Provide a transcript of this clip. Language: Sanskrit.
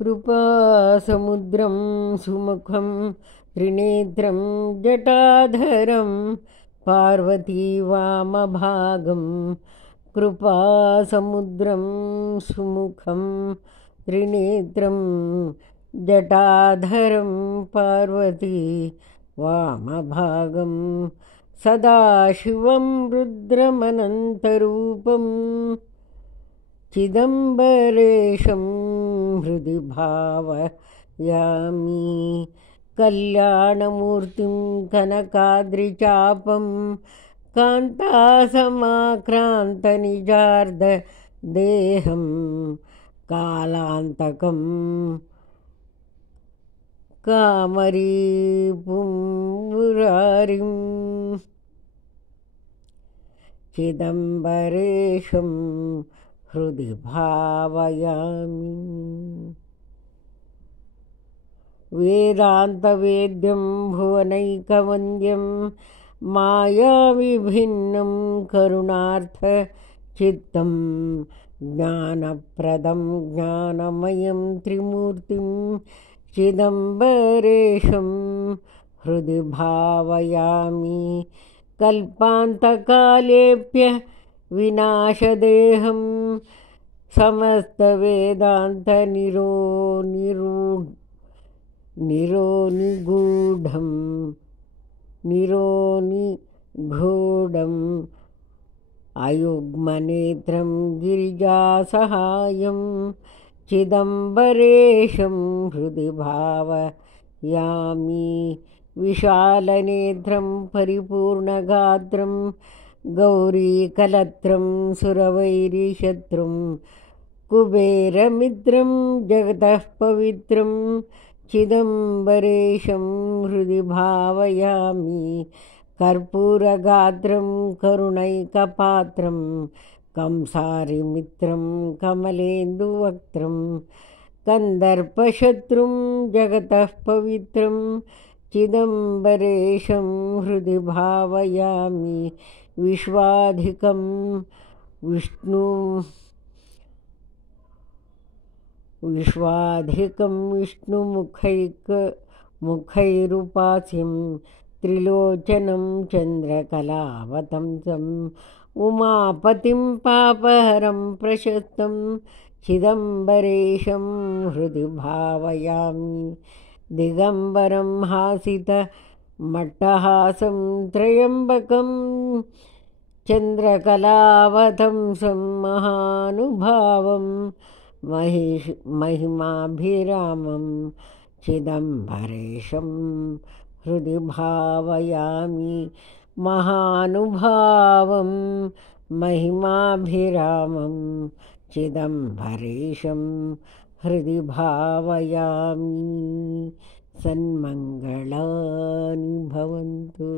कृपासमुद्रं सुमुखं त्रिनेत्रं जटाधरं पार्वती वामभागं कृपासमुद्रं सुमुखं त्रिनेत्रं जटाधरं पार्वती वामभागं सदाशिवं रुद्रमनन्तरूपं चिदंबरेशं हृदि भावयामि कल्याणमूर्तिं कनकाद्रिचापं कान्तासमाक्रान्तनिजार्धदेहं कालान्तकं कामरीपुं मुरारिं चिदंबरेशं हृदि भावयामि वेदान्तवेद्यं भुवनैकवन्द्यं मायाविभिन्नं करुणार्थचित्तं ज्ञानप्रदं ज्ञानमयं त्रिमूर्तिं चिदंबरेशं हृदि भावयामि कल्पान्तकालेऽप्य विनाशदेहं निगूढम् अयुग्मनेत्रं गिरिजासहायं चिदंबरेशं हृदि भावयामि विशालनेत्रं परिपूर्णगात्रं गौरीकलत्रं सुरवैरिशत्रुं कुबेरमित्रं जगतः पवित्रं चिदंबरेशं हृदि भावयामि कर्पूरगात्रं करुणैकपात्रं कंसारिमित्रं कमलेन्दुवक्त्रं कन्दर्पशत्रुं जगतः पवित्रं चिदंबरेशं हृदि भावयामि विश्वाधिकं विष्णुमुखैरुपास्यं त्रिलोचनं चन्द्रकलावतंसं उमापतिं पापहरं प्रशस्तं चिदंबरेशं हृदि भावयामि दिगंबरं हासितमट्टहासं त्र्यम्बकं चन्द्रकलावतंसं महानुभावं महिमाभिरामं चिदंबरेशं हृदि भावयामि महानुभावं महिमाभिरामं चिदंबरेशं हृदि भावयामि सन्मङ्गलानि भवन्तु।